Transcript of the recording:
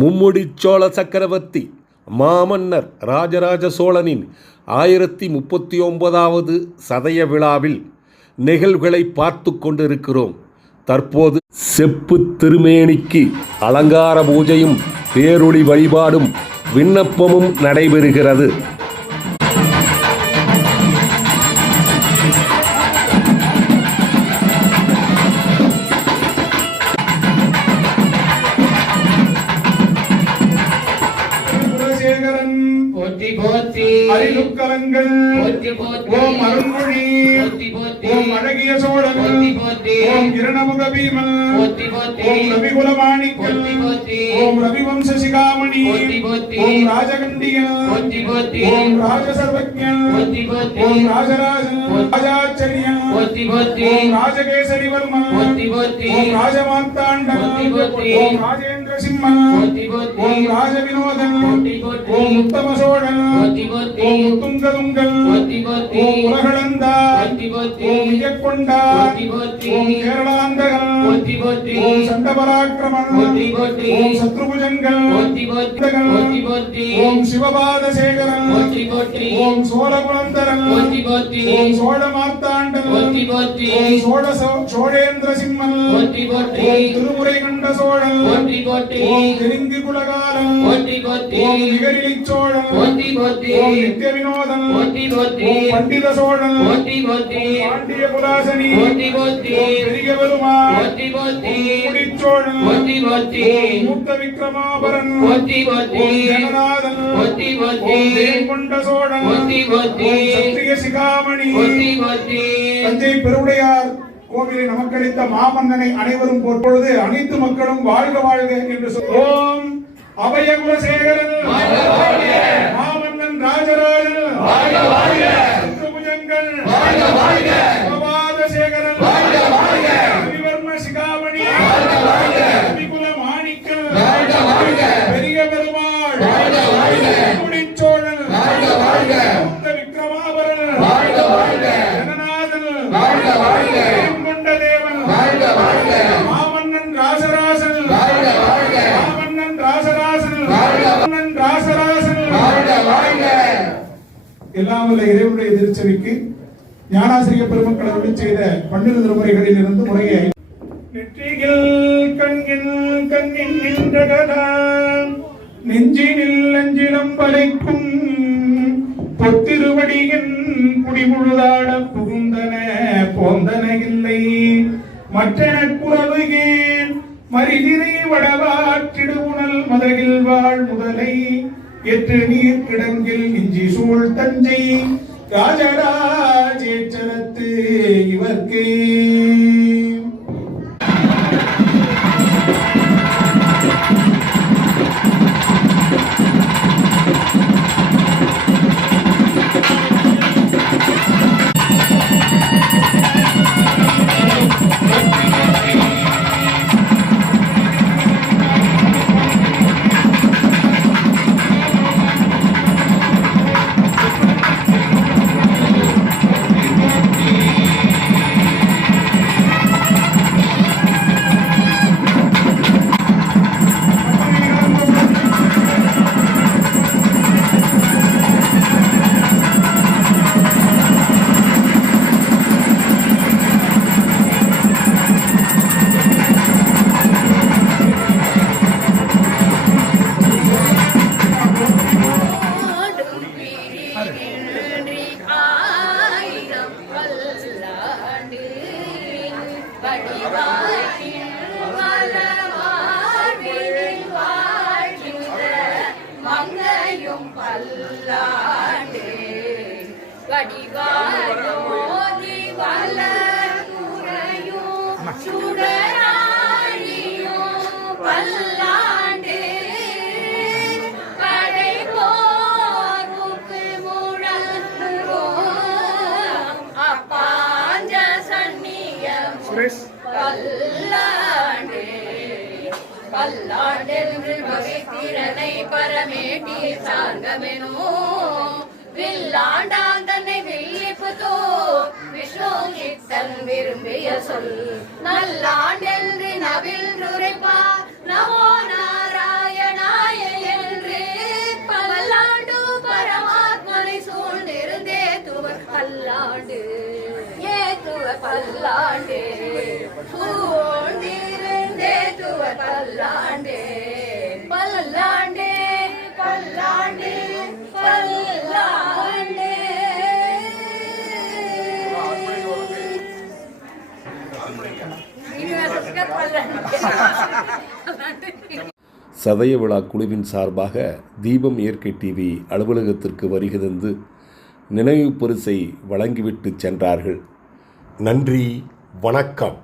மும்முடி சோழ சக்கரவர்த்தி மாமன்னர் ராஜராஜ சோழனின் ஆயிரத்தி முப்பத்தி ஒன்பதாவது சதய விழாவில் நிகழ்வுகளை பார்த்து கொண்டிருக்கிறோம். தற்போது செப்பு திருமேனிக்கு அலங்கார பூஜையும் பேரொளி வழிபாடும் விண்ணப்பமும் நடைபெறுகிறது. குலசேகரன் போற்றி போற்றி அரிலுக்கலங்கள் போற்றி போற்றி ஓம் அருண்மொழி போற்றி போற்றி ஓம் அழகிய சோழன் போற்றி போற்றி ஓம் கிரணமுக பீமன் போற்றி போற்றி ஓம் ரவிகுலமாணிக்கல் போற்றி போற்றி ஓம் ரவிவம்ச சிகாமணி போற்றி போற்றி ஓம் ராஜகண்டியன் போற்றி போற்றி ஓம் ராஜசர்வஜன் போற்றி போற்றி ஓம் ராஜராஜன் ராஜாச்சரியன் போற்றி போற்றி ஓம் ராஜகேசரிவர்மன் போற்றி போற்றி ஓம் ராஜமார்த்தாண்டன் போற்றி போற்றி ஓம் ராஜேந்திர சிம்மன் போற்றி போற்றி ஓம் ராஜவினோதன் ஓம் உத்தம சோழன் ஓம் உத்துங்கதுங்கல் ஓம் உலகளந்தா ஓம் இயக்கொண்டா ஓம் கேரளாந்தகன் ஓம் சண்டபராக்கிரமன் ஓம் போற்றி ஓம் சிவபாதசேகரன் போற்றி போற்றி ஓம் சோழகுணந்தரன் ஓம் சோழ ஓம் சோழேந்திர சிம்மன் ஓம் திருமுறை கண்ட சோழன் போற்றி ஓம் தெலுங்கு குலகாலன் போற்றி போற்றி ஓம் நிகரிலி சோழன் போற்றி போற்றி ஓம் நித்ய வினோதன் போற்றி போற்றி ஓம் பண்டித சோழன் போற்றி போற்றி பாண்டிய குலாசனி போற்றி போற்றி ஓம் பெரிய பெருமாள் போற்றி போற்றி முடிச்சோழன் போற்றி போற்றி ஓம் மூத்த விக்ரமாபரன் போற்றி போற்றி ஓம் ஜெகநாதன் போற்றி போற்றி ஓம் தேவகொண்ட சோழன் போற்றி போற்றி ஓம் சத்திரிய சிகாமணி போற்றி போற்றி தஞ்சை பெருவுடையார் கோவிலை நமக்களித்த மாமன்னனை அனைவரும் பொற்பொழுது அனைத்து மக்களும் வாழ்க வாழ்க என்று சொல்வோம் அபய குலசேகரன் மாமன்னன் ராஜராஜன். சத்ருபுஜங்கள் சிவபாதசேகரன் ரவிவர்ம சிகாமணி ரவிகுல மாணிக்கல் பெரிய பெருமாள் முடிச்சோழன் மூத்த விக்ரமாபரன் ஜனநாதன் கொண்ட தேவன் மாமன்னன் ராசராசன் மாமன்னன் ராசராசன் மாமன்னன் ராசராசன் எல்லாம் வல்ல இறைவனுடைய திருச்செவிக்கு ஞானாசிரிய பெருமக்கள் அருளி செய்த பன்னிரு திருமுறைகளில் இருந்து முறையை நெற்றிகள் கண்ணின் கண்ணின் நின்றகதா நெஞ்சினில் அஞ்சிலம் பலைக்கும் பொத்திருவடியின் குடிமுழுதாட புகுந்தன போந்தன இல்லை. மற்றன குறவுகேன் மறிதிரை வடவாற்றிடு உணல் மதகில் வாழ் முதலை. எட்டு நீர் கிடங்கில் இஞ்சி சூழ் தஞ்சை ராஜராஜேச்சரத்து இவர்க்கே. வடிவாயின் சுரேஷ் பல்லாண்டு பல்லாண்டென்று பவித்திரனை பரமேட்டி சார்ந்தமெனோ வில்லாண்டாந்தனை வில்லிப்புதோ விஸ்வஜித்தன் விரும்பிய சொல் நல்லாண்டென்று நவில் நுரைப்பா பல்லாண்டே சூழ்ந்திருந்தே பல்லாண்டே பல்லாண்டே பல்லாண்டே. பல்லாண்டே. சதய விழா குழுவின் சார்பாக தீபம் இயற்கை டிவி அலுவலகத்திற்கு வருகை நினைவு பரிசை வழங்கிவிட்டு சென்றார்கள். நன்றி வணக்கம்.